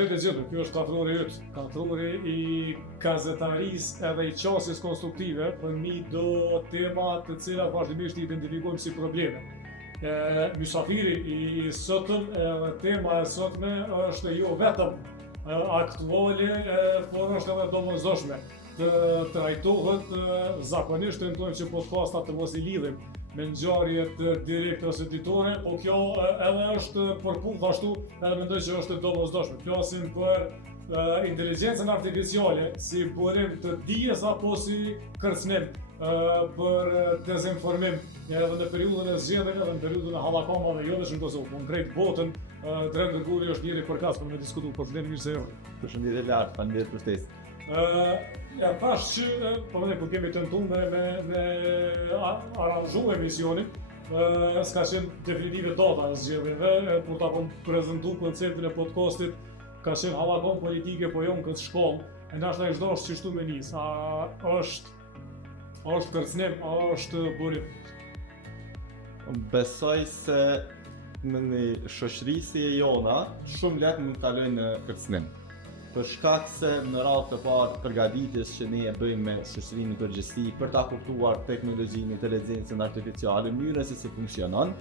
vetë gjithë, kjo është katrori yt, katrori i gazetarisë edhe i qasjes konstruktive për mi do tema të cilat vazhdimisht i identifikojmë si probleme. Mysafiri i sotëm, tema e sotme është jo vetëm aktuale, por është edhe domosdoshme të trajtohet zakonisht, tentojmë që podcastat të mos I lidhim me ngjarjet direkte ose ditore, po kjo edhe është përputh ashtu, edhe mendoj që është domosdoshme. Flasim për inteligjencën artificiale si burim të dijes apo si kërcënim për dezinformim, edhe në periudhën e zgjedhjeve, edhe në periudhën e hallakamave, jo vetëm në Kosovë, po në krejt botën. Drejt Gurgulli është njëri përkas për me diskutu, por vlen mirë se jo. Përshëndetje lart, faleminderit për ftesën. Ja thash që po kemi tentuar me aranxhu emisionin, s'ka qenë definitive data e zgjedhjeve, por ta prezantu konceptin e podcastit, ka qenë hallakon politike, po jo në këtë shkollë. E nashta e çdo është çështu me nis. Është kërcënim, është burim. Besoj se në një shoqëri si e jona, shumë lehtë mund të kalojnë në kërcënim. Për shkak se në radhë të parë përgatitjes që ne e bëjmë me shoqërinë në përgjithësi për ta kuptuar teknologjinë, inteligjencën artificiale, mënyrën se si funksionon,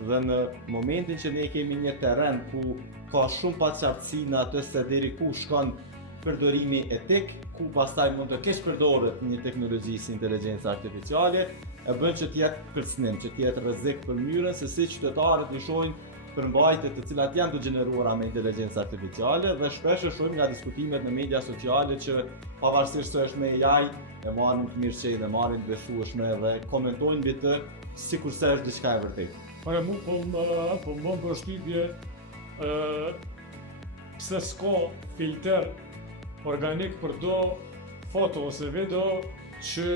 dhe në momentin që ne kemi një terren ku ka shumë paqartësi në atë se deri ku shkon përdorimi etik, ku pastaj mund të kesh përdoret një teknologji si inteligjenca artificiale, e bën që të jetë kërcënim, që të jetë rrezik për mënyrën se si qytetarët I shohin përmbajtjet të cilat janë të gjeneruara me inteligjencë artificiale, dhe shpesh e shohim nga diskutimet në media sociale që pavarësisht se është me AI, e marrin të mirëqej dhe marrin të besueshme dhe komentojnë mbi të sikurse është diçka e vërtetë. Para mu po më përshtypje pse s'ka filter organik për do foto ose video që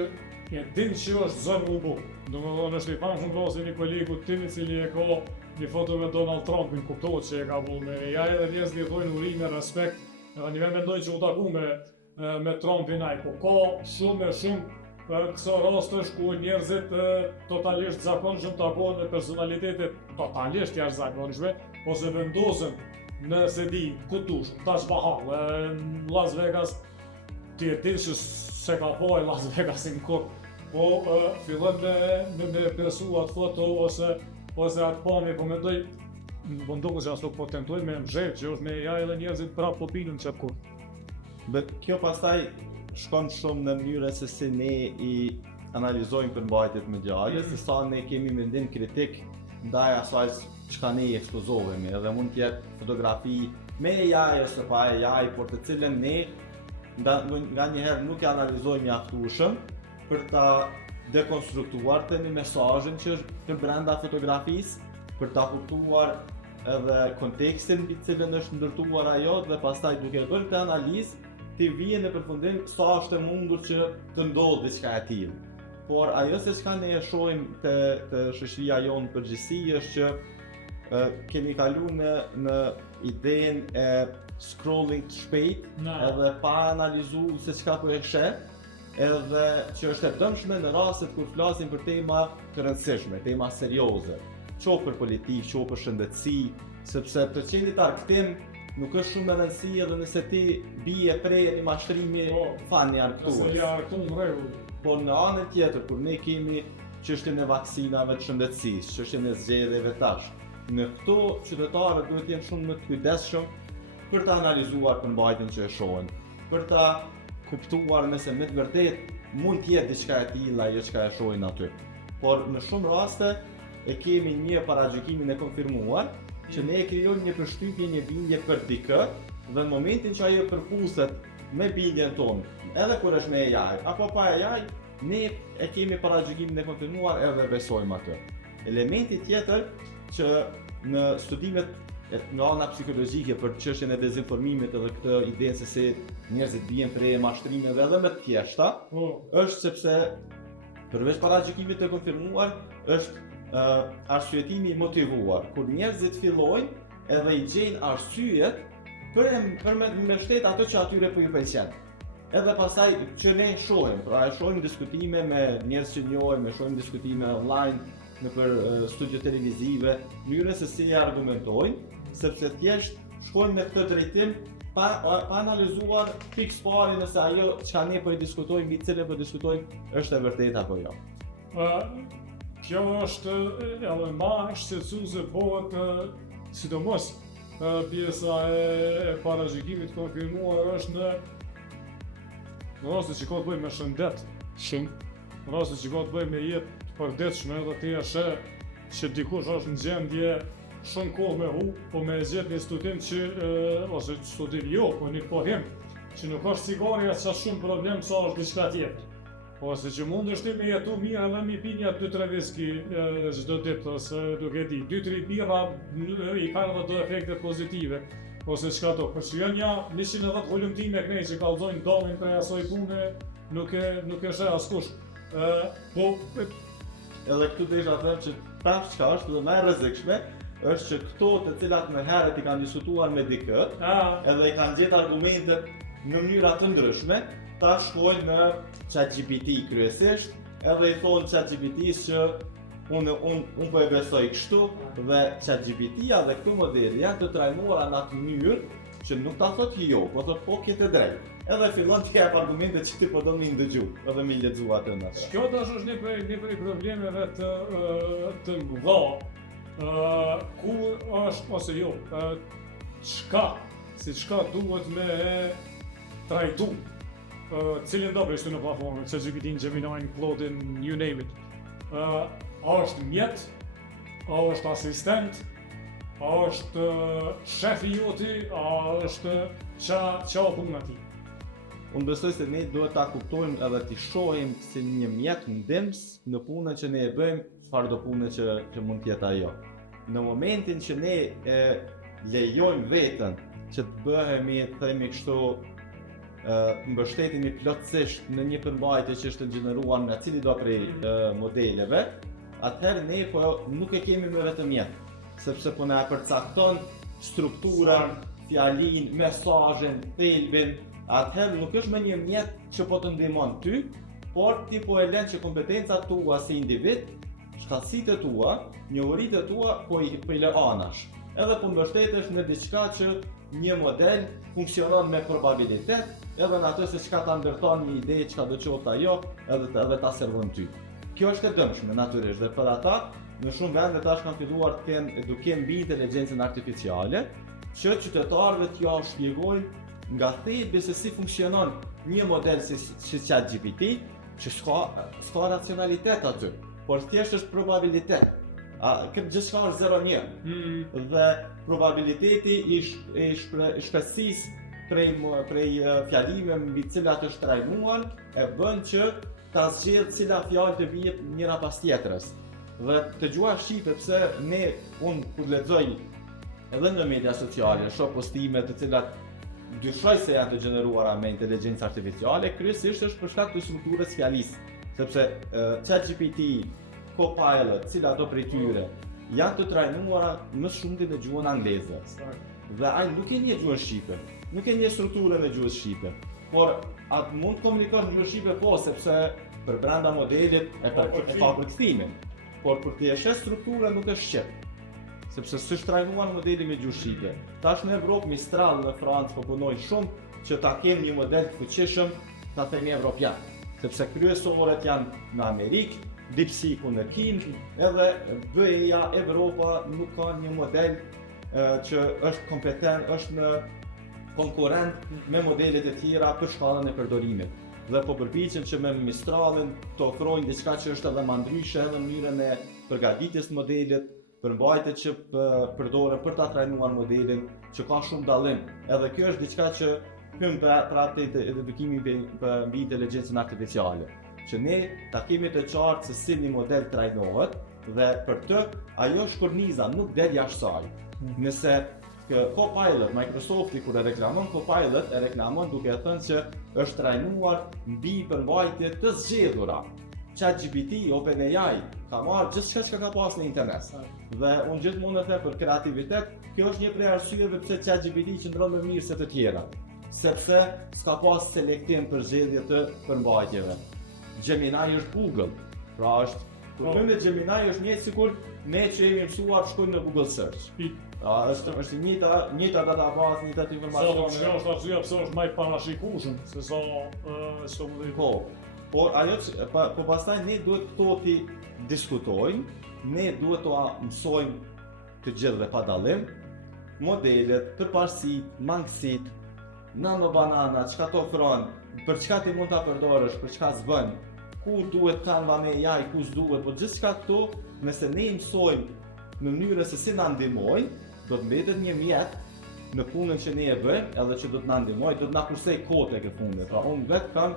e din që është zënë u bu. Domethënë është I famshëm klasi një kolegu tim I cili e ka një foto me Donald Trumpin, kuptohet që e ka vu me AI dhe njerëzit I thojnë uri me respekt. Edhe një vend mendoj që u taku me Trumpin ai, po ka shumë këso rastesh ku njerëzit totalisht zakonshëm takohen me personalitete totalisht jashtëzakonshme, ose vendosen në se di ku tush, Taj Mahal, në Las Vegas, ti e din që se ka po e Las Vegasin kur, po fillon me besu atë foto ose atë pamje, po mendoj, po ndoku që ashtu po tentoj me mzhet që është me AI dhe njerëzit prap po pilën çep kur. Kjo pastaj shkon shumë në mënyrën se si ne I analizojmë përmbajtjet mediale, se sa ne kemi mendim kritik ndaj asaj çka ne I ekspozovemi, edhe mund të jetë fotografi me AI ose pa AI, por të cilën ne nga njëherë nuk e analizojmë mjaftueshëm për ta dekonstruktuar të një mesazhin që është brenda fotografisë, për ta kuptuar edhe kontekstin mbi cilën është ndërtuar ajo, dhe pastaj duke bërë këtë analizë ti vjen në përfundim sa është e mundur që të ndodhë diçka e tillë. Por ajo se çka ne e shohim te shoqëria jonë përgjithësi është që kemi kaluar në idenë e scrolling të shpejt, edhe pa analizuar se çka po e sheh, edhe që është e dëmshme në rastet kur flasim për tema të rëndësishme, tema serioze, qoftë për politikë, qoftë për shëndetësi, sepse të qenit arktim nuk është shumë e rëndësi edhe nëse ti bie prej një mashtrimi fani arktuar. Po në anën tjetër, kur ne kemi çështjen e vaksinave të shëndetësisë, çështjen e zgjedhjeve tash, në këto qytetarët duhet të jenë shumë më të kujdesshëm për të analizuar përmbajtjen që e shohin, për ta kuptuar nëse me të vërtet mund të jetë diçka e tillë ajo çka e shohin aty. Por në shumë raste e kemi një paragjykimin e konfirmuar që ne e krijojmë një përshtypje, një bindje për dikë, dhe në momentin që ajo përpuset me bindjen tonë, edhe kur është me AI apo pa AI, ne e kemi paragjykimin e konfirmuar edhe besojmë atë. Elementi tjetër që në studimet nga ana psikologjike për çështjen e dezinformimit edhe këtë idenë se si njerëzit bien prej mashtrimeve edhe me të thjeshta, është sepse përveç paragjykimit të konfirmuar është arsyetimi I motivuar, kur njerëzit fillojnë edhe I gjejnë arsyet për me mbështet ato që atyre po I pëlqen. Edhe pastaj që ne shohim, pra e shohim diskutime me njerëz që njohim, e shohim diskutime online nëpër studio televizive, mënyrën se si argumentojnë, sepse thjesht shkojnë në këtë drejtim pa analizuar fiks pari nëse ajo çka ne po e diskutojmë, mbi cilën po diskutojmë, është e vërtetë apo jo. Kjo është edhe ma shqetësuese bëhet sidomos pjesa e parashikimit konfirmuar është në rastet që ka të bëjë me shëndet, rastet që ka të bëjë me jetë të përditshme dhe ti që dikush është në gjendje shumë kohë me hu, po me gjetë një student që, ose studim jo, po një pohim, që nuk është cigaria që shumë problem sa është diçka tjetër. Ose që mund është me jetu mirë edhe mi pinja 2-3 viski çdo ditë, ose duke di, 2-3 bira i kanë edhe do efekte pozitive, ose çka to, për që janë ja 110 volumtime knej që kallzojnë dalin prej asoj pune, nuk e sheh askush. Po edhe këtu desha të them që tash çka është dhe më e rrezikshme është që këto të cilat më herët i kanë diskutuar me dikë, edhe i kanë gjetë argumentet në mënyra të ndryshme, ta shkojnë në ChatGPT kryesisht, edhe i thonë ChatGPT-s që unë po e besoj kështu dhe ChatGPT-ja dhe këto modeli janë të trajnuara në atë mënyrë që nuk ta thotë jo, po thotë po kete drejt. Edhe fillon të jep argumente që ti po do më ndëgju, edhe më lexu atë në atë. Kjo tash është një prej problemeve të mëdha. Kur është ose jo, çka duhet me trajtu, cilin do përshtu në platformën, ChatGPT, Gemini, Claude, you name it. A është mjet, a është asistent, a është shefi joti, a është qa punë ati. Unë besoj se ne duhet ta kuptojmë edhe t'i shohim si një mjet ndihmës në punën që ne e bëjmë, çfarë do punë që mund të jetë ajo. Në momentin që ne e lejojmë veten që të bëhemi, themi kështu, mbështetemi plotësisht në një përmbajtje që është gjeneruar nga cili do prej modeleve, atëherë ne po nuk e kemi me vetëm mjet, sepse po na e përcakton strukturën, fjalin, mesazhin, thelbin. Atëherë nuk është me një mjet që po të ndihmon ty, por ti po e lën që kompetencat tua si individ, shkallësitë tua, njohuritë tua po i lë anash. Edhe po mbështetesh në diçka që një model funksionon me probabilitet, edhe në atë se çka ta ndërton një ide, çka do qoftë ajo, edhe ta servon ty. Kjo është e dëmshme natyrisht dhe për ata në shumë vende tash kanë filluar të kenë edukim mbi inteligjencën artificiale, që qytetarëve t'ja shpjegojnë nga thelbi se si funksionon një model si ChatGPT, që s'ka racionalitet aty, por thjesht është probabilitet. Këtë gjithçka është 0-1. Dhe probabiliteti i shpestisë prej fjalime mbi cilat është trajnuar e bën që ta zgjedh cila fjalë të vihet njëra pas tjetrës. Dhe të gjua shqipe pse unë kur lexoj edhe në media sociale, shoh postime të cilat dyshoj se janë të gjeneruara me inteligjencë artificiale, kryesisht është për shkak të strukturës fjalisë, sepse ChatGPT, Copilot, cilat ato prej tyre janë të trajnuara më shumë në gjuhën angleze. Dhe ai nuk e njeh gjuhën shqipe, nuk e njeh strukturën e gjuhës shqipe, por atë mund të komunikosh në gjuhën shqipe po, sepse për brenda modelit e ka përkthtimin, por për të sheh strukturën nuk është shqip. Sepse s'është trajnuar modeli me gjuhë shqipe. Tash në Evropë, Mistral në Francë po punojnë shumë që ta kenë një model të fuqishëm, ta themi evropian. Sepse kryesorët janë në Amerikë, DeepSeek në Kinë, edhe BE-ja, Evropa nuk ka një model që është kompetent, është në konkurrent me modelet e tjera për shkallën e përdorimit. Dhe po përpiqen që me Mistralin të ofrojnë diçka që është edhe më ndryshe edhe në mënyrën e përgatitjes të modelit, përmbajtjet që përdoren për ta trajnuar modelin, që ka shumë dallim. Edhe kjo është diçka që hyn pratë edukimi mbi inteligjencën artificiale, që ne ta kemi të qartë se si një model trajnohet dhe për të ajo shkorniza nuk del jashtë saj. Nëse Copilot, Microsofti kur e reklamon Copilot, e reklamon duke thënë që është trajnuar mbi përmbajtje të zgjedhura. ChatGPT, OpenAI ka marrë gjithçka që ka pas në internet. Dhe unë gjithmonë e them për kreativitet, kjo është një prej arsyeve pse ChatGPT qëndron më mirë se të tjera, sepse s'ka pas selektim për zgjedhje të përmbajtjeve. Gemini është Google, pra është kur me Gemini është njëjtë sikur ne që jemi mësuar shkojmë në Google Search. Është njëta databazë, njëta Sa informacione. që është arsyeja pse është më i parashikueshëm se sa më Po, por ajo që, po pastaj ne duhet këto ti diskutojmë, ne duhet të mësojmë të gjithëve pa dallim, modelet, përparësit, mangësit, nano-banana, çka të ofron, për çka ti mund ta përdorësh, për çka s'bën, ku duhet Canva me AI, ku s'duhet, po gjithçka këto, nëse ne i mësojmë në mënyrë se si na ndihmojnë, do të mbetet një mjet në punën që ne e bëjmë, edhe që do të na ndihmojë, do të na kursej kohë tek e punë. Pra unë vetë kam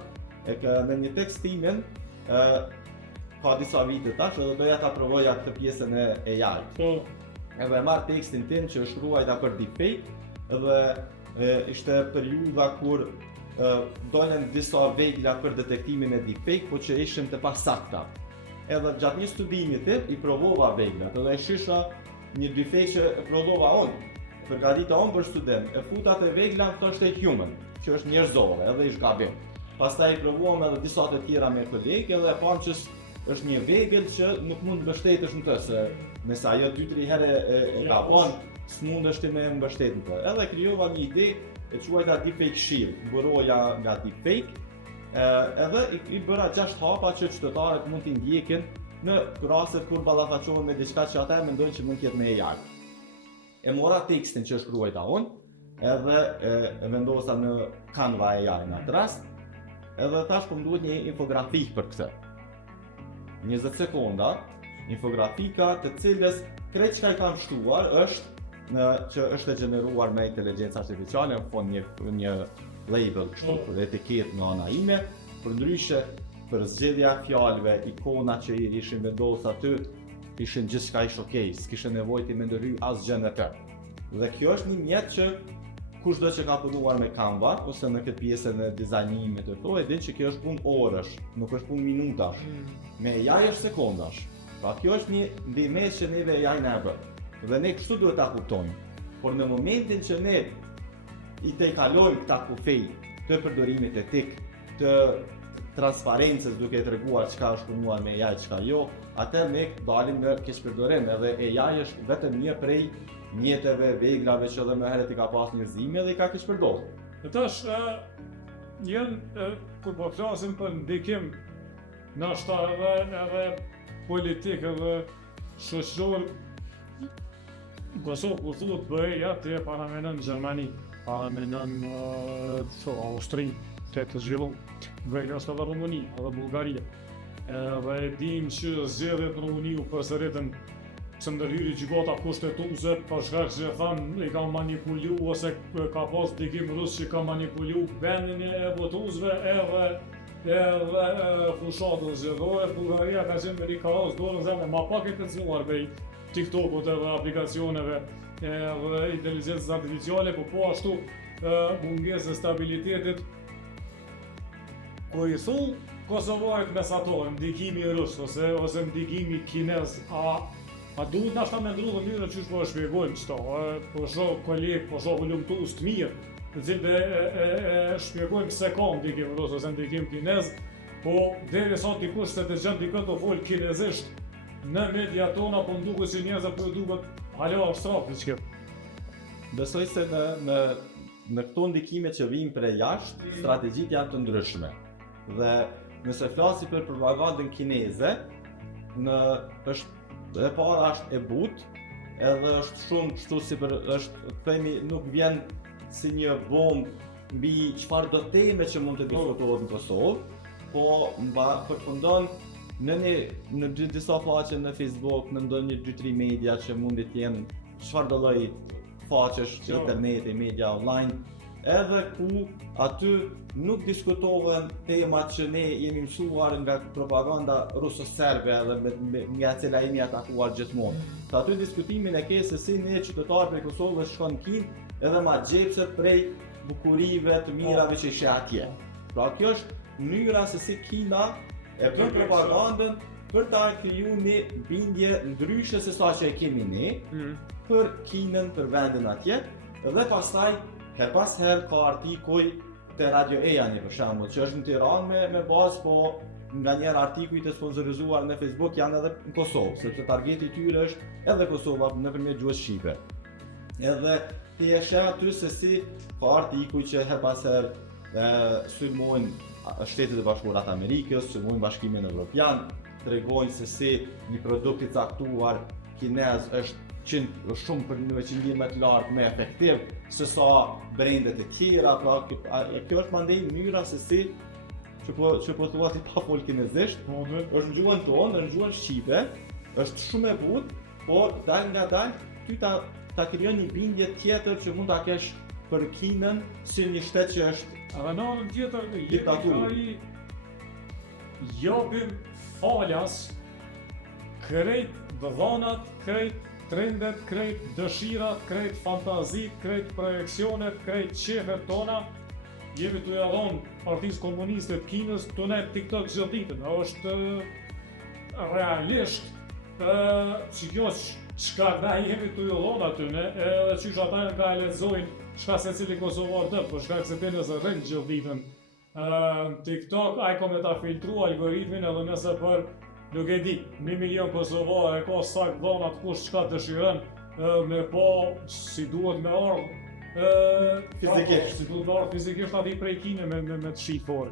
në një tekst timin ka disa vite tash edhe doja ta provoja këtë pjesën e AI. Po, Edhe marr tekstin tim që është ruajta për deepfake dhe ishte periudha kur dolën disa vegla për detektimin e deepfake, po që ishin të pasakta. Edhe gjatë një studimi tim i provova veglat, edhe e shisha një deepfake që e provova unë, përgatita unë për student, e futa te vegla në thoshte human, që është njerëzore, edhe ish gabim. Pastaj i provuam edhe disa të tjera me kolegë edhe e pam që është një vegël që nuk mund të mbështetesh në të, se nëse ajo 2-3 herë e ka panë, s'mundesh ti me mbështet në të. Edhe krijova një ide e quajta Deepfake Shield, mburoja nga deepfake, edhe i bëra 6 hapa që qytetarët mund t'i ndjekin në rastet kur ballafaqohen me diçka që ata mendojnë që mund të jetë me AI. E mora tekstin që është ruajta unë, edhe e vendosa në Canva AI në atë rast, edhe tash po më duhet një infografik për këtë. 20 sekonda, infografika të cilës krejt çka i kam shtuar është që është e gjeneruar me inteligjencë artificiale, në fond një label kështu, për etiket në ana ime, përndryshe për zgjedhja e fjalëve, ikona që i ishin vendosur aty, ishin gjithçka ish okay, s'kishte nevojë ti me ndërhy asgjë në të. Dhe kjo është një mjet që kushdo që ka punuar me Canva ose në këtë pjesën e dizajnimit të to, e din që kjo është punë orësh, nuk është punë minutash. Me AI është sekondash. Pra kjo është një ndihmës që neve AI na bën. Dhe ne kështu duhet ta kuptojmë. Por në momentin që ne i tejkalojmë këta kufej të përdorimit etik, të transparencës duke treguar çka është punuar me AI, çka jo, atë ne dalim në keqpërdorim, edhe AI është vetëm një prej mjeteve, veglave që edhe më herët i ka pas njerëzimi dhe i ka keqpërdorur. Dhe tash, kur po flasim për ndikim ndoshta edhe politik edhe shoqëror, Kosovë kur thuhet bëj atë paramenon Gjermani, paramenon Austri, të zhvillon, vegla është edhe Rumëni, edhe Bullgaria. Dhe e dim që zgjedhjet në Rumëni u përsëritën që ndërhyri gjykata kushtetuese për shkak që thanë i ka manipulu ose ka pas ndikim rus që ka manipulu vendin e votuesve edhe fushatën zgjedhore. Bullgaria ka qenë me një kaos dorën zemë ma pak e tensionuar prej TikTokut edhe aplikacioneve edhe inteligjencës artificiale, po ashtu mungesë e stabilitetit. Kur i thu kosovarët mesatorë, ndikimi rus ose ndikimi kinez, a duhet nashta me ndru dhe mënyrën që po e shpjegojmë qëto, po shoh kolegë, po shoh lumtus të mirë, të cilët e shpjegojmë se ka ndikim rus ose ndikim kinez, po deri sa dikush se të gjen dikë të fol kinezisht në media tona, po nduket si njerëz apo duket alo abstrakt diçka. Besoj se në këto ndikime që vijnë prej jashtë, strategjitë janë të ndryshme. Dhe nëse flasi për propagandën kineze, është e para është e butë, edhe është shumë kështu si për është themi nuk vjen si një bombë mbi çfarë do teme që mund të diskutohet në Kosovë, po përfundon në disa faqe në Facebook, në ndonjë 2-3 media që mundi të jenë çfarë do lloj faqesh në internet e media online, edhe ku aty nuk diskutohen temat që ne jemi mësuar nga propaganda ruso-serbe edhe nga cila jemi atakuar gjithmonë. Sa aty diskutimin e ke se si ne qytetarë prej Kosovës shkon Kinë edhe ma gjepset prej bukurive të mirave që ishe atje. Pra kjo është mënyra se si Kina e bën propagandën për ta kriju një bindje ndryshe se sa që e kemi ne për Kinën, për vendin atje, dhe pastaj her pas her ka artikuj të Radio Ejani për shembull, që është në Tiranë me bazë, po nga njerë artikujt e sponsorizuar në Facebook janë edhe në Kosovë, sepse targeti i tyre është edhe Kosova nëpërmjet gjuhës shqipe. Edhe ti e sheh aty se si partiku që her pas her sulmojnë Shtetet e Bashkuara të Amerikës, sulmojnë Bashkimin Evropian, tregojnë se si një produkt i caktuar kinez është shumë për 100 më të lartë më efektiv se sa brendet e tjera, pra kjo është mandej mënyra se si që po thua ti pa fol kinezisht, është në gjuhën tonë, në gjuhën shqipe, është shumë e butë, por dal nga dal ty ta krijon një bindje tjetër që mund ta kesh për Kinën si një shtet që është edhe në anën tjetër diktaturë. Japim falas krejt dhonat, krejt trendet, krejt dëshirat, krejt fantazit, krejt projekcionet, krejt qefet tona, jemi të jadhon Partisë Komuniste të Kinës të ne TikTok çdo ditën. Është realisht që kjo çka na jemi të jadhon aty ne, edhe qysh ata nga e lexojnë çka secili kosovar dë, por shkak se tani është rënd çdo ditën. TikTok ai ka me ta filtru algoritmin edhe nëse për nuk e di, 1 milion kosovar e ka sak dhonat kush çka dëshiron, me po si duhet me ardh Fizikisht. si duhet me ardh fizikisht aty prej Kinës me të shit fort.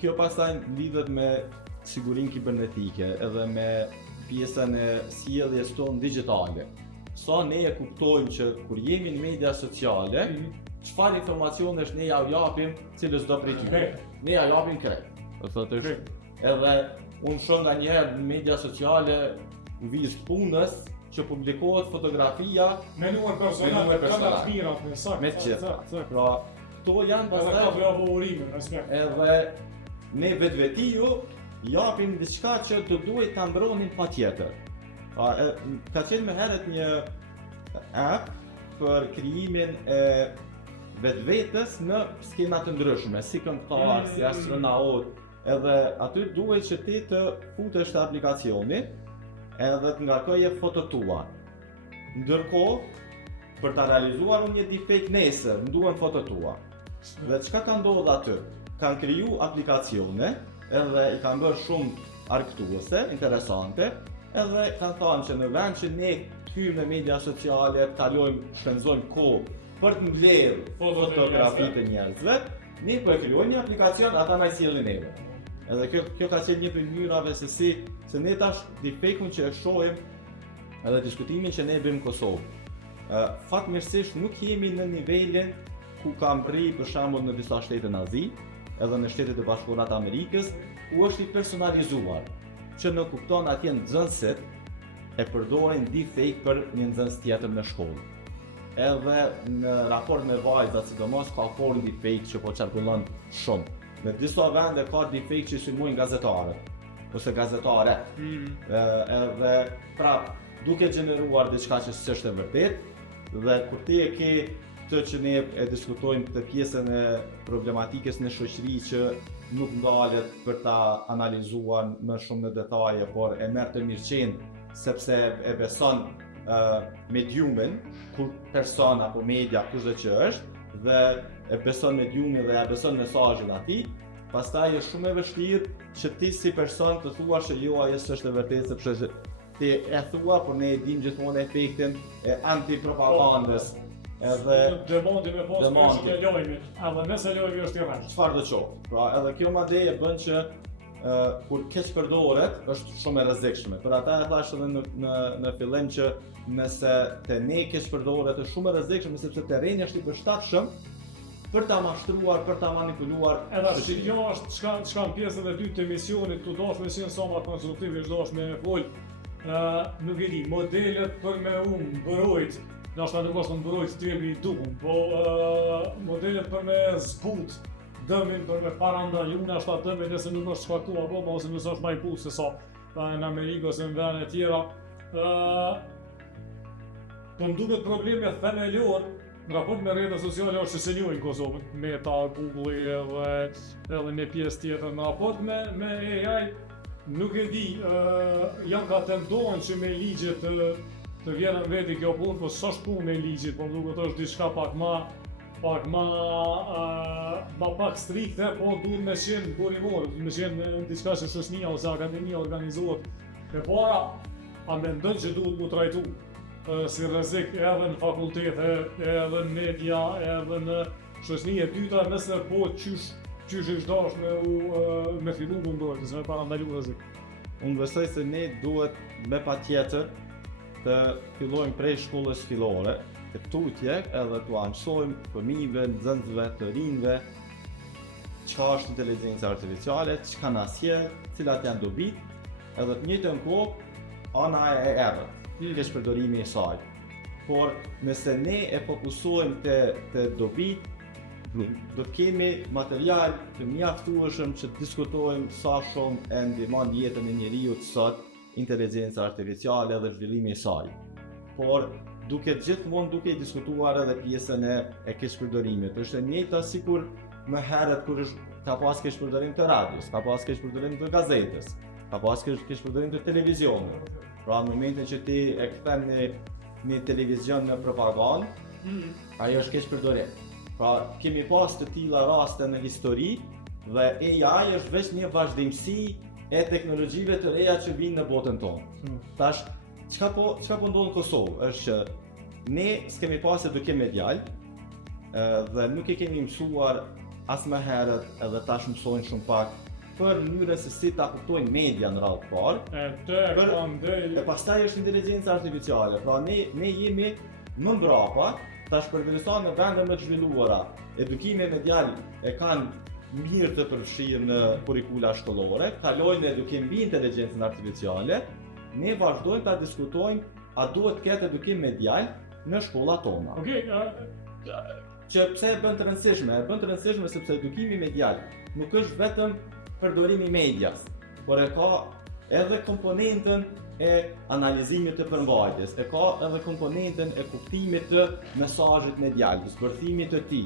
Kjo pastaj lidhet me sigurinë kibernetike edhe me pjesën e sjelljes tonë digjitale. Sa ne e kuptojmë që kur jemi në media sociale, çfarë informacionesh ne ja japim cilës do prej tyre. Ne ja japim krejt. Do thotë edhe unë shoh nganjëherë në media sociale në vizë punës që publikohet fotografia Me numër personal, ka të mirat me sakt. me të gjitha. Pra, këto janë Pastaj ka pastaj bëra favorimin, respekt. edhe ne vetvetiju japim diçka që do duhet ta mbronin patjetër. Ka qenë më herët një app për krijimin e vetvetes në skema të ndryshme, si këngëtar, si astronaut, edhe aty duhet që ti të futesh te aplikacioni edhe të ngarkoje fotot tua. Ndërkohë, për ta realizuar një deepfake nesër, më duhen fotot tua. Dhe çka ka ndodhur aty? Kanë kriju aplikacione, edhe i kanë bërë shumë argëtuese, interesante, edhe kanë thënë që në vend që ne hyjmë në media sociale, kalojmë, shpenzojmë kohë për të mbledhur fotografitë e njerëzve, ne po e krijojmë një aplikacion, ata na i sjellin neve. Edhe kjo ka qenë një prej mënyrave se ne tash deepfake-un që e shohim edhe diskutimin që ne e bëjmë në Kosovë. Fatmirësisht nuk jemi në nivelin ku ka mbri për shembull në disa shtete nazi, edhe në Shtetet e Bashkuara të Amerikës, ku është i personalizuar, që në kupton atje nxënësit e përdorin deepfake për një nxënës tjetër në shkollë. Edhe në raport me vajzat, sidomos ka formë deepfake që po qarkullon shumë. Në disa vende ka deepfake që sulmojnë gazetarët ose gazetare. Edhe prap duke gjeneruar diçka që s'është e vërtetë dhe kur ti e ke këtë që ne e diskutojmë të pjesën e problematikës në shoqëri që nuk ndalet për ta analizuar më shumë në detaje, por e merr të mirëqenë sepse e beson mediumin, kur person apo media kushdo që është, dhe e beson mediumin dhe e beson mesazhin atij, pastaj është shumë e vështirë që ti si person të thuash se jo ajo s'është e vërtetë sepse ti e thua, por ne e dimë gjithmonë efektin e antipropagandës. Edhe demonti me postë Demonti. është e lojmit, edhe nëse lojmi është i rreth. çfarë do qoftë. Pra edhe kjo madje e bën që kur keq përdoret është shumë e rrezikshme. Për ata e thash edhe në fillim që nëse te ne keq përdoret është shumë e rrezikshme sepse terreni është i përshtatshëm për ta mashtruar, për ta manipuluar. Edhe kjo është çka në pjesën e dytë të emisionit tu dosh me sin soma konstruktivisht dosh me fol, nuk e di, modelet për me mbrojt, ndoshta nuk është mbrojt thelbi i dukun, po modelet për me zbut dëmin, për me parandalu ashta dëmin nëse nuk është shkaktuar bomba ose nëse është më i pushtë se sa në Amerikë ose në vende të tjera. Po më duket problemi themelor në raport me rrjetet sociale është se njohin Kosovën, Meta, Google edhe një pjesë tjetër. Në raport me AI, nuk e di, janë ka tentohen që me ligje të vjenën veti kjo punë, po s'është punë e ligjit, po më duket është diçka pak strikte, po duhet me qenë burimor, me qenë diçka që shoqënia ose akademia organizohet e para, a mendon që duhet mu trajtu si rrezik edhe në fakultete, edhe në media, edhe në shoqëri. E dyta, nëse po qysh është dash me fillu mundohet, nëse me parandalu rrezik. Unë besoj se ne duhet me patjetër të fillojmë prej shkollës fillore, të tutje edhe të anësojmë fëmijëve, nxënësve, të rinjve çka është inteligjenca artificiale, çka na sjell, cilat janë dobit, edhe të njëjtën kohë ana e errët, keqpërdorimi i saj. Por nëse ne e fokusohemi te dobit, do të kemi material të mjaftueshëm që të diskutojmë sa shumë e ndihmon jetën e njeriu sot inteligjenca artificiale dhe zhvillimi i saj. Por gjithmonë duke diskutuar edhe pjesën e keqpërdorimit. Është e njëjta sikur më herët kur ka pas keqpërdorim të radios, ka pas keqpërdorim të gazetës, ka pas keqpërdorim të televizionit. Pra në momentin që ti e kthen një televizion në propagandë, ajo është keqpërdorim. Pra kemi pas të tilla raste në histori dhe AI është vetëm një vazhdimsi e teknologjive të reja që vinë në botën tonë. Tash, çka po ndodh në Kosovë është që ne s'kemi pas edukim medial dhe nuk e kemi mësuar as më herët edhe tash mësojnë shumë pak për mënyrën se si ta kuptojnë media në radhë të parë. E pastaj është inteligjenca artificiale. Pra ne jemi më mbrapa. Tash përveçsa në vende më të zhvilluara, edukimi medial e kanë mirë të përfshirë në kurrikula shkollore, kalojnë në edukim mbi inteligjencën artificiale, ne vazhdojmë ta diskutojmë a duhet të ketë edukim medial në shkollat tona. Që pse e bën të rëndësishme? E bën të rëndësishme sepse edukimi medial nuk është vetëm përdorimi i medias, por e ka edhe komponentën e analizimit të përmbajtjes, e ka edhe komponentën e kuptimit të mesazhit medial, të zbërthimit të tij.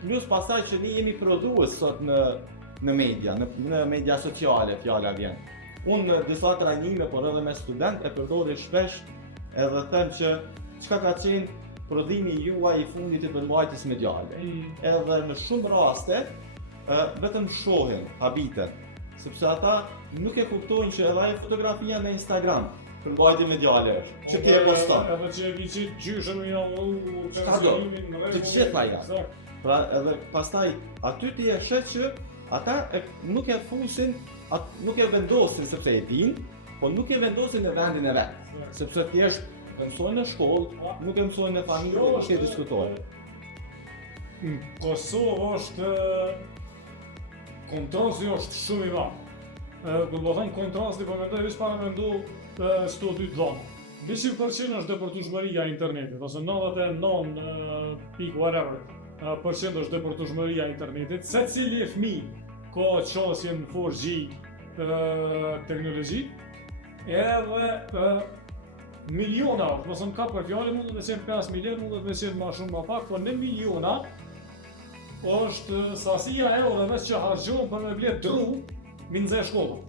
Plus pastaj që ne jemi prodhues sot në media, në media sociale, fjala vjen. Unë në disa trajnime, por edhe me student e përdori shpesh edhe them që çka ka qenë prodhimi juaj i fundit të përmbajtjes mediale. Edhe në shumë raste vetëm shohin habitet, sepse ata nuk e kuptojnë që edhe fotografia në Instagram përmbajtje mediale është, që ti e poston. Edhe që e vizit gjyshën në të gjitha janë. Pra edhe pastaj aty ti e shet që ata nuk e fusin, nuk e vendosin sepse e dinë, po nuk e vendosin në vendin e vet. Sepse thjesht mësojnë në shkollë, nuk e mësojnë në familje, nuk e diskutojnë. Kosovë është kontrasti është shumë i madh. Do të thënë kontrasti po mendoj vetë para mendu sto dy dhon. 20% është depërtueshmëria e internetit, ose 99.whatever% është depërtueshmëria e internetit. Secili fëmijë ka çështjen 4G teknologji, edhe miliona, ose ka për fjalë mund të qenë 5 milionë, mund të qenë më shumë më pak, por në miliona është sasia e eurove që harxhohen për me bler dru mi nxjerr shkollën.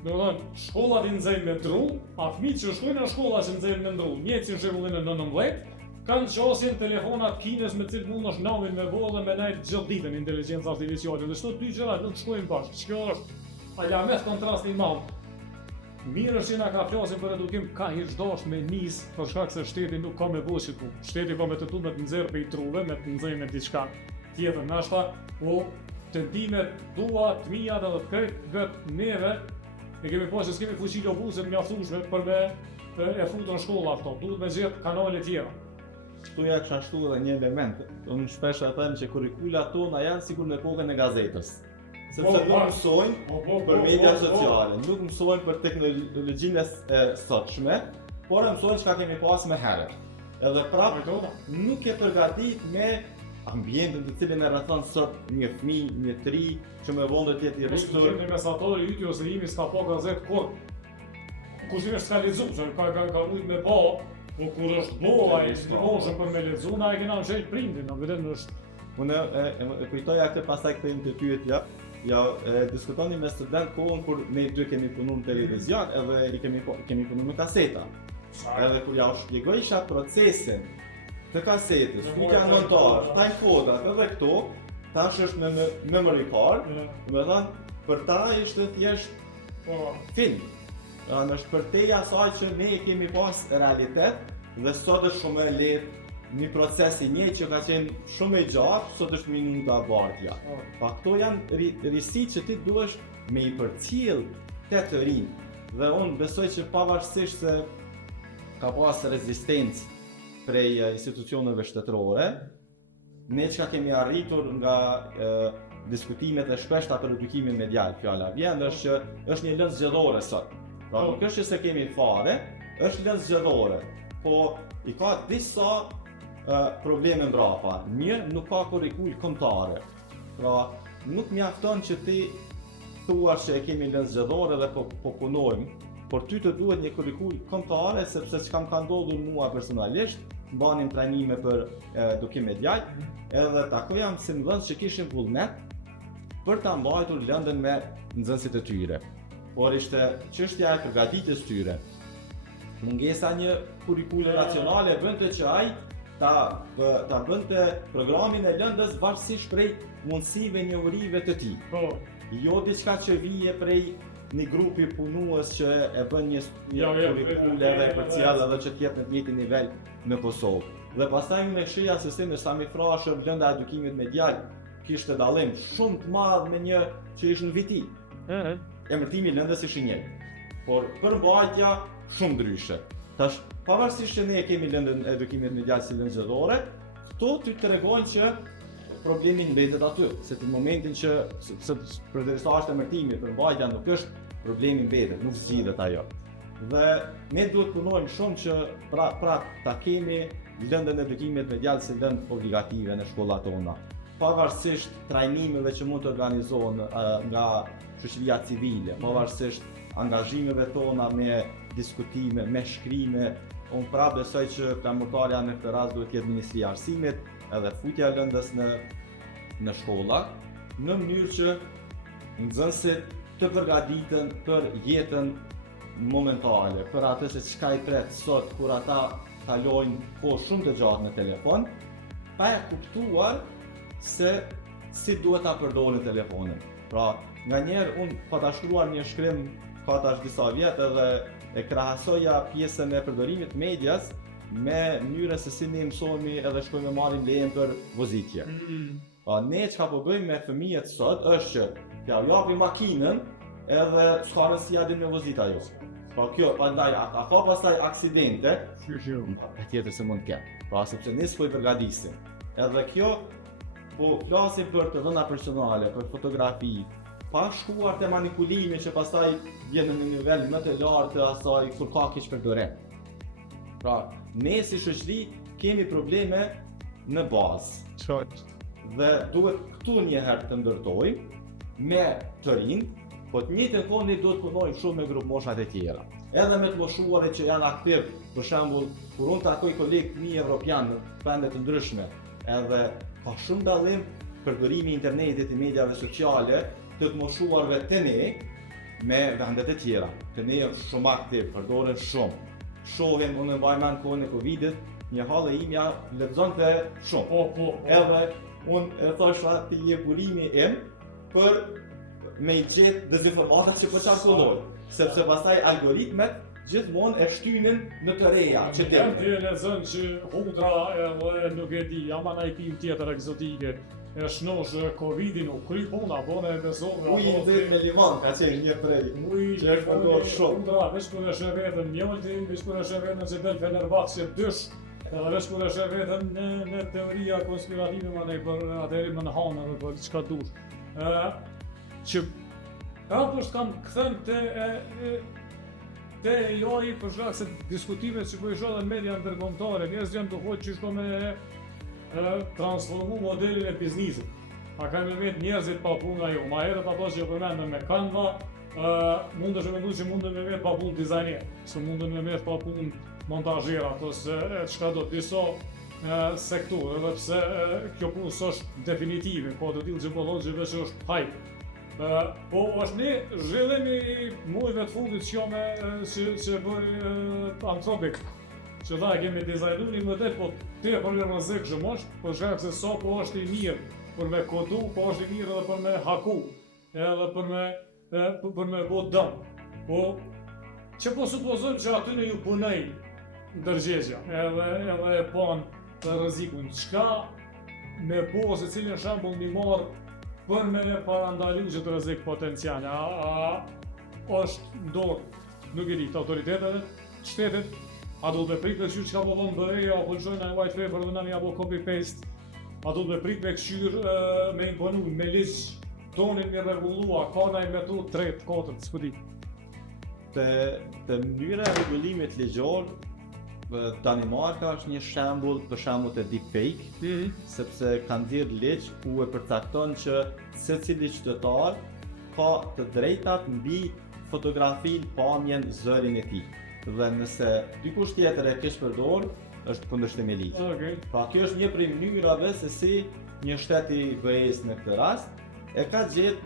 Do të thonë, shkollat i nxjerrin me dru, a fëmijët që shkojnë në shkolla që nxjerrin me dru, njëci në shembullin e 19, kanë qasjen telefonat Kinës me cilët mund është navin me vo dhe me nejt gjithë ditën inteligjencë artificiale. Dhe çto dy gjëra nuk shkojnë bashkë. Kjo është alamet kontrasti i madh. Mirë është që na ka flasin për edukim, ka hiçdosh me nis për shkak se shteti nuk ka me voçi ku. Shteti ka me të tunë të nxjerr pe truve, me të nxjerrë me diçka tjetër nashta, tendimet tua të mia dhe të krejt neve ne kemi pasur se kemi fuqi lobuzë të mjaftueshme për me e futur në shkolla ato. Duhet me gjetë kanale tjera. Këtu ja kisha shtu edhe një element. Unë shpesh e them që kurrikulat tona janë sikur në kohën e gazetës. Sepse nuk mësojnë për media sociale, nuk mësojnë për teknologjinë e sotshme, por mësojnë çka kemi pas më herët. Edhe prapë nuk e përgatit me ambientin të cilin e rrethon sot një fëmijë, një tri që më vonë do të jetë i rritur. Në mesatori yti ose imi s'ka pa gazetë kur. Kush i është ka lexuar, ka ujt me pa, po kur është bolla e shtroshën për me lexuar, na e kena mshël prindin, na vetëm është. Unë e kujtoja këtë pastaj kthehemi te pyetja. Ja, diskutoni me student kohën kur ne dy kemi punuar në televizion edhe kemi punuar me kaseta. Edhe kur ja u shpjegoisha procesin të kasetës, fika montazh, time-kodat edhe këto, tash është në memory card, do të thënë për ta ishte thjesht film. është përtej asaj që ne kemi pas realitet dhe sot është shumë e lehtë një proces i njëjtë që ka qenë shumë i gjatë, sot është minuta bardhja. Pa këto janë risitë që ti duhesh me i përcjell të rinj. Dhe unë besoj që pavarësisht se ka pas rezistencë prej institucioneve shtetërore, ne çka kemi arritur nga diskutimet e shpeshta për edukimin medial, fjala vjen është që është një lëndë zgjedhore sot. Pra nuk është që se kemi fare, është lëndë zgjedhore. Po i ka disa probleme mbrapa. Një, nuk ka kurrikul kombëtare. Pra nuk mjafton që ti thuash që e kemi lëndë zgjedhore dhe po punojmë, por ty të duhet një kurrikul kombëtare sepse çka më ka ndodhur mua personalisht, banim trajnime për edukim medial, edhe takoja mësimdhënës që kishin vullnet për ta mbajtur lëndën me nxënësit e tyre. Por ishte çështja e përgatitjes tyre. Mungesa një kurrikule racionale bënte që ai ta bënte programin e lëndës varësisht prej mundësive njohurive të tij. Jo diçka që vije prej një grupi punues që e bën një kurrikule dhe përcjell edhe që të jetë në të njëjtin nivel në Kosovë. Dhe pastaj unë e shija sistemin sa mi frashëm lënda e edukimit medial kishte dallim shumë të madh me një që ishte në viti. Emërtimi i lëndës ishte i njëjtë, por përmbajtja shumë ndryshe. Tash pavarësisht që ne kemi lëndën e edukimit medial si lëndë zgjedhore, këto ty tregojnë që problemi mbetet aty, se në momentin që përderisa është emërtimi, përmbajtja nuk është, problemi mbetet, nuk zgjidhet ajo. Dhe ne duhet punojmë shumë që pra ta kemi lëndën e edukimit medial si lëndë obligative në shkollat tona. Pavarësisht trajnimeve që mund të organizohen nga shoqëria civile, pavarësisht angazhimeve tona me diskutime, me shkrime, unë prapë besoj që plamurtarja në këtë rast duhet jetë Ministria e Arsimit edhe futja e lëndës në shkolla, në mënyrë që nxënësit të përgatiten për jetën momentale, për atë se çka i pret sot kur ata kalojnë kohë shumë të gjatë në telefon, pa e kuptuar se si duhet ta përdorin telefonin. Pra, nganjëherë unë pa ta shkruar një shkrim ka tash disa vjet edhe e krahasoja pjesën e përdorimit medias me mënyrën se si ne mësohemi edhe shkojmë marrim lejen për vozitje. Ne çka po bëjmë me fëmijët sot është që t'ja japim makinën edhe s'ka rëndësi a din me vozit ajo. Pra kjo, prandaj ka pastaj aksidente, patjetër se mund të ketë. Pra sepse ne s'po i përgatisim. Edhe kjo po flasim për të dhëna personale, për fotografi, pa shkuar te manipulimi që pastaj vjen në një nivel më të lartë të asaj kur ka keq përdorim. Pra, ne si shoqëri kemi probleme në bazë. Dhe duhet këtu një herë të ndërtojmë me të rinj, po të njëjtën kohë ne duhet punojmë shumë me grup moshat e tjera. Edhe me të moshuarit që janë aktiv, për shembull, kur unë takoj kolegë të mi evropian në vende të ndryshme, edhe ka shumë dallim përdorimi i internetit e mediave sociale të moshuarve të ne me vendet e tjera. Të ne është shumë aktiv, përdoren shumë. Shohim, unë mbaj mend kohën e Covidit, një hallë imja lexonte shumë. Edhe unë e thosha ti je burimi im për me i gjetë dezinformatat që po qarkullojnë. Sepse pastaj algoritmet gjithmonë e shtynin në të reja që Jam të lexon që hudra edhe nuk e di, ama na i tim tjetër egzotike. E shnosh Covidin u kry puna, bone e besovra. Uji i dhejt me liman ka qenë një prej. Që e shpëndor shumë. Hudra, veç kur e shë vetën mjoltin, veç kur e shë vetën që del Fenerbahçe dysh, edhe veç kur e shë vetën në teoria konspirative ma nej për atëri më në hanë dhe për çka dush. Që rapërsht kam këthën te AI për shkak se diskutimet që po i shoh në media ndërkombëtare, njerëz janë të hoqë që shko me transformu modelin e biznisit. A kanë me vetë njerëzit pa punë ajo. Ma herët ato që përmendëm me Canva, mundësh me mendu që mundën me vetë pa punë dizajner, se mundën me vetë pa punë montazher, ato se çka do disa sektor, edhe pse kjo punë s'është definitive, po të tillë që po thonë që veç është hype. Po është ne zhvillimi muajve të fundit që bëri Anthropic. Që dha kemi dizajnu një model, po ti e për me rëzik zhëmosh, po shkak se sa po është i mirë për me kodu, po është i mirë edhe për me haku, edhe për me bo dëm. Po që po supozojmë që aty në ju punoj ndërgjegja, edhe e pan të rrezikun. Çka me po se cilin shembull një marr për me parandalu që të rrezik potencial. A është ndorë, nuk e di, të autoritetet, shtetet, a do të prit me qyr çka po vën BE-ja apo lëshojnë ai white paper dhe nani apo copy paste. A do të prit me qyr me imponu me ligj tonin me rregullua, ka ndaj metodë 3, 4, s'po di. Të mënyra e rregullimit ligjor, Danimarka është një shembull për shembull të deepfake, sepse kanë dhënë ligj ku e përcakton që secili qytetar ka të drejtat mbi fotografinë, pamjen, zërin e tij. Dhe nëse dikush tjetër e keq përdor, është kundërshtim me ligj. Okay. Pra kjo është një prej mënyrave se si një shtet i BE-s në këtë rast e ka gjetë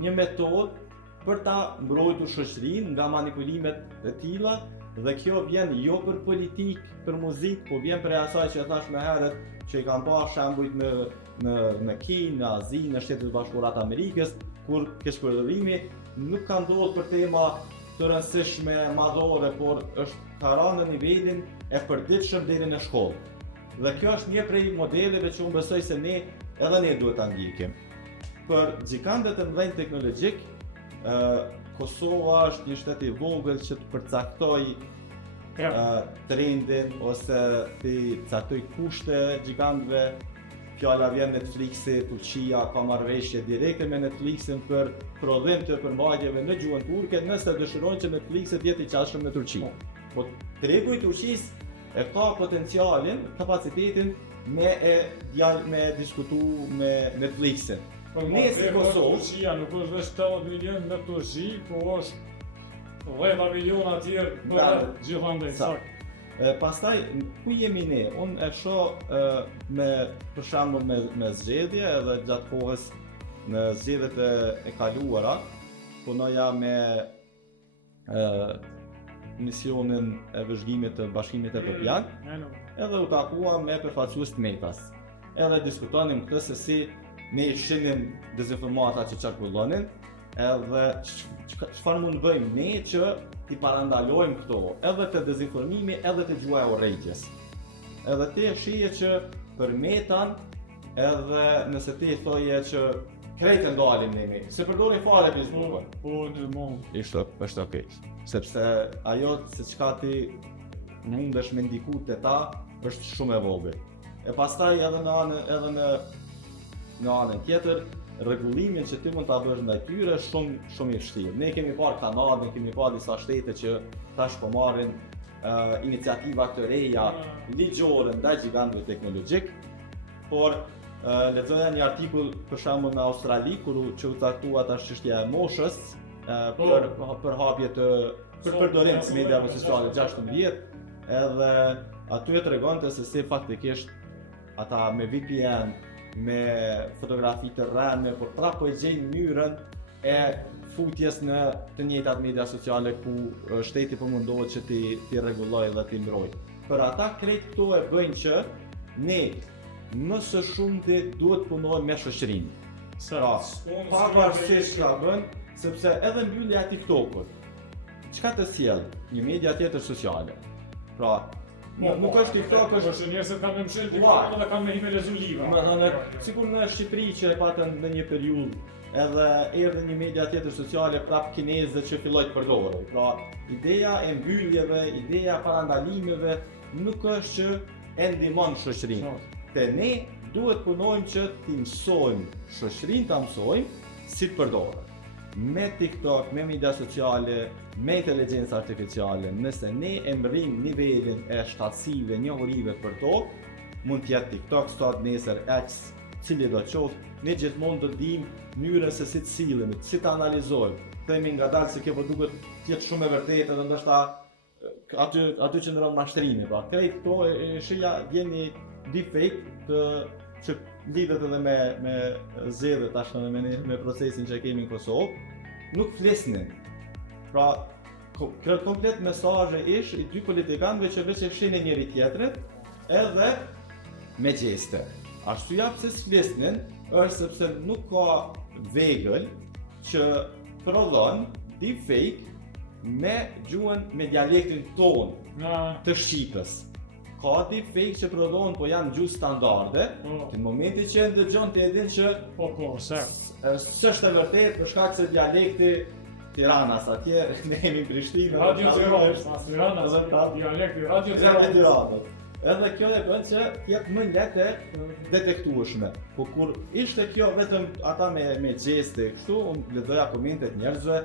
një metodë për ta mbrojtur shoqërinë nga manipulimet e tilla, dhe kjo vjen jo për politikë, për muzikë, po vjen për asaj që thash më herët, që i kanë pasur shembujt në Kinë, në Azi, në Shtetet e Bashkuara të Amerikës, kur keqpërdorimi nuk ka ndodhur për tema të rëndësishme madhore, por është ka rënë në nivelin e përditshëm deri në shkollë. Dhe kjo është një prej modeleve që unë besoj se ne duhet ta ndjekim. Për gjigantët e mëdhenj teknologjik, Kosova është një shtet i vogël që të përcaktoj trendin ose të caktoj kushte gjigantëve. Fjala vjen Netflixi, Turqia ka marrëveshje direkte me Netflixin për prodhim të përmbajtjeve në gjuhën turke, nëse dëshirojnë që Netflixi të jetë i qasshëm me Turqinë. Po tregu i Turqisë e ka potencialin, kapacitetin me diskutu me Netflixin. Ne si Kosovë, Turqia nuk është vetë 70 milion në Turqi, po është 10 miliona tjerë për gjithandaj. Pastaj, ku jemi ne? Unë e shoh për shembull me zgjedhje edhe gjatë kohës në zgjedhjet e kaluara, punoja me misionin e vëzhgimit të Bashkimit Evropian, edhe u takua me përfaqësues të Metas. Edhe diskutonim këtë se si ne i shinim dezinformata që qarkullonin, edhe çfarë mund bëjmë ne që t'i parandalojmë këto, edhe të dezinformimi, edhe të gjuha e urrejtjes. Edhe ti e shije që për Metan, edhe nëse ti i thoje që krejtë ndalin nemi, se përdorin fare Facebookun. Po, në mund. Është okej. Sepse ajo se çka ti mundesh me ndiku te ta është shumë e vogël. E pastaj edhe në anën tjetër, rregullimin që ti mund ta bësh ndaj tyre shumë i vështirë. Ne kemi parë Kanadën, kemi parë disa shtete që tash po marrin iniciativa të reja ligjore ndaj gjigantëve teknologjik, por lexoja një artikull për shembull në Australi që u caktua tash çështja e moshës për hapje për përdorim të mediave sociale 16, edhe aty e tregonte se si faktikisht ata me VPN, me fotografi të rreme, por prapë po e gjejnë mënyrën e futjes në të njëjtat media sociale ku shteti po mundohet që ti rregullojë dhe ti mbrojë. Për ata krejt këto e bëjnë që ne më së shumti duhet punojmë me shoqërinë. Pavarësisht çka bën, sepse edhe mbyllja e TikTokut, çka të sjell? Një media tjetër sociale. Pra, nuk është TikTok, është njerëzit kanë mëshirë TikTok dhe kanë me himelezu liga. Do të thonë, sikur në Shqipëri që e patën në një periudhë, edhe erdhi një media tjetër sociale prap kineze që filloi të përdorej. Pra, ideja e mbylljeve, ideja e parandalimeve nuk është që e ndihmon shoqërinë. Te ne duhet punojmë që t'i mësojmë shoqërinë, ta mësojmë si të përdoren. Me TikTok, me media sociale, me inteligjencë artificiale, nëse ne e mrrim nivelin e shtatësive, njohurive për to, mund t'jetë TikTok, sot nesër X, cili do qoftë, ne gjithmonë do dimë mënyrën se si të sillemi, si të analizojmë. Themi ngadalë se kjo po duket të jetë shumë e vërtetë dhe ndoshta aty qëndron mashtrimi, pra. Krejt këto e shija vjen një deepfake që lidhet edhe me zgjedhjet tash me procesin që kemi në Kosovë, nuk flisnin. Pra, komplet mesazhi ish i dy politikanëve që veç e fshinin njëri tjetrin, edhe me gjeste. Arsyeja pse s'flisnin është sepse nuk ka vegël që prodhon deepfake me gjuhën me dialektin ton Nga, të Shqipës. Ka deepfake që prodhohen po janë gjuhë standarde, në momentin që dëgjon të edhin që po, s'është e vërtet për shkak se dialekti Tiranës atje ne jemi në Prishtinë. Radio Tirana, dialekti Radio Tirana. Edhe kjo e bën që jetë më lehtë detektueshme. Po kur ishte kjo vetëm ata me gjeste kështu, unë lexoja komentet njerëzve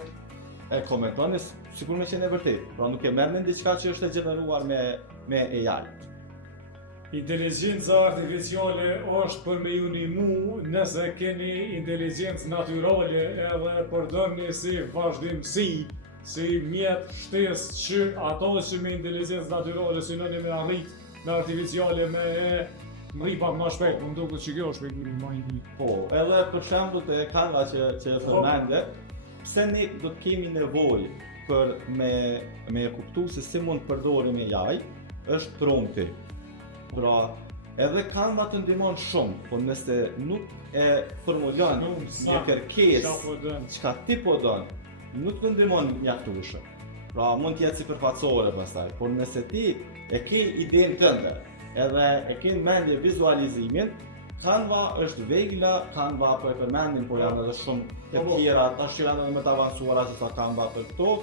e komentonin sikur më qenë e vërtet. Pra nuk e merrnin diçka që është e gjeneruar me AI. Inteligjenca artificiale është për me ju nimu nëse keni inteligjencë natyrale edhe përdorni si vazhdimsi, si mjet shtesë që ato që me inteligjencë natyrale synoni me arrit me artificiale me mri pak më shpejt, më duket që kjo është shpejtimi më i mirë. Po, edhe për shembull te Canva që përmende, pse ne do të kemi nevojë për me kuptu se si mund të përdorim AI, është prompti. Pra, edhe Canva të ndihmon shumë, po nëse nuk e formulon një kërkesë çka ti po don, nuk të ndihmon mjaftueshëm. Pra, mund të jetë sipërfaqësore pastaj, por nëse ti e ke idenë tënde, edhe e ke në mendje vizualizimin, Canva është vegla, Canva po e përmendim, por janë edhe shumë të tjera, tash janë edhe më të avancuara se sa Canva për këto,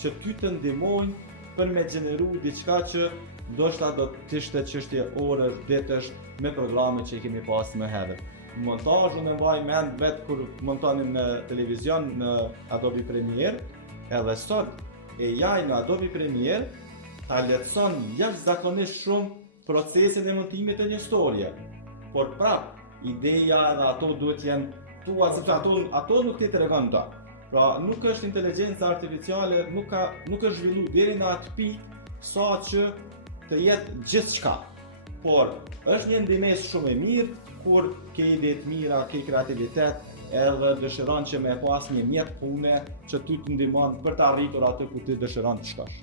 që ty të ndihmojnë për me gjeneru diçka që ndoshta do të ishte çështje orësh, ditësh me programe që i kemi pas më herët. Montazhun e mbaj mend vetë kur montonim në televizion në Adobe Premiere, edhe sot AI në Adobe Premiere ta lehtëson jashtëzakonisht shumë procesin e montimit të një storie. Por prap, ideja dhe ato duhet të jenë tua, sepse ato nuk ti tregon ta. Pra, nuk është inteligjenca artificiale, nuk është zhvillu deri në atë pikë sa që të jetë gjithçka. Por është një ndihmës shumë e mirë kur ke ide të mira, ke kreativitet, edhe dëshiron që me pas një mjet pune që ty të ndihmon për të arritur atë ku ti dëshiron të shkosh.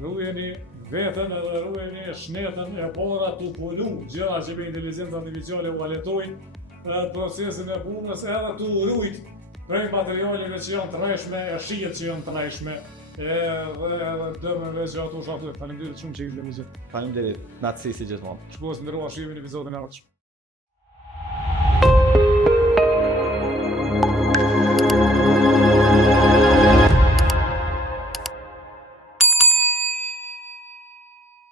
Rujeni veten edhe rujeni shnetën e para të pulu gjëra që me inteligjencë artificiale u aletojnë procesin e punës edhe të rujt prej materialeve që janë të rreshme, e shijet që janë të rreshme, edhe dëmëve që ato shaftë. Faleminderit shumë që i kemi gjithë. Faleminderit, natësi si gjithmonë. Shkuos ndërua shihemi në episodin e ardhshëm.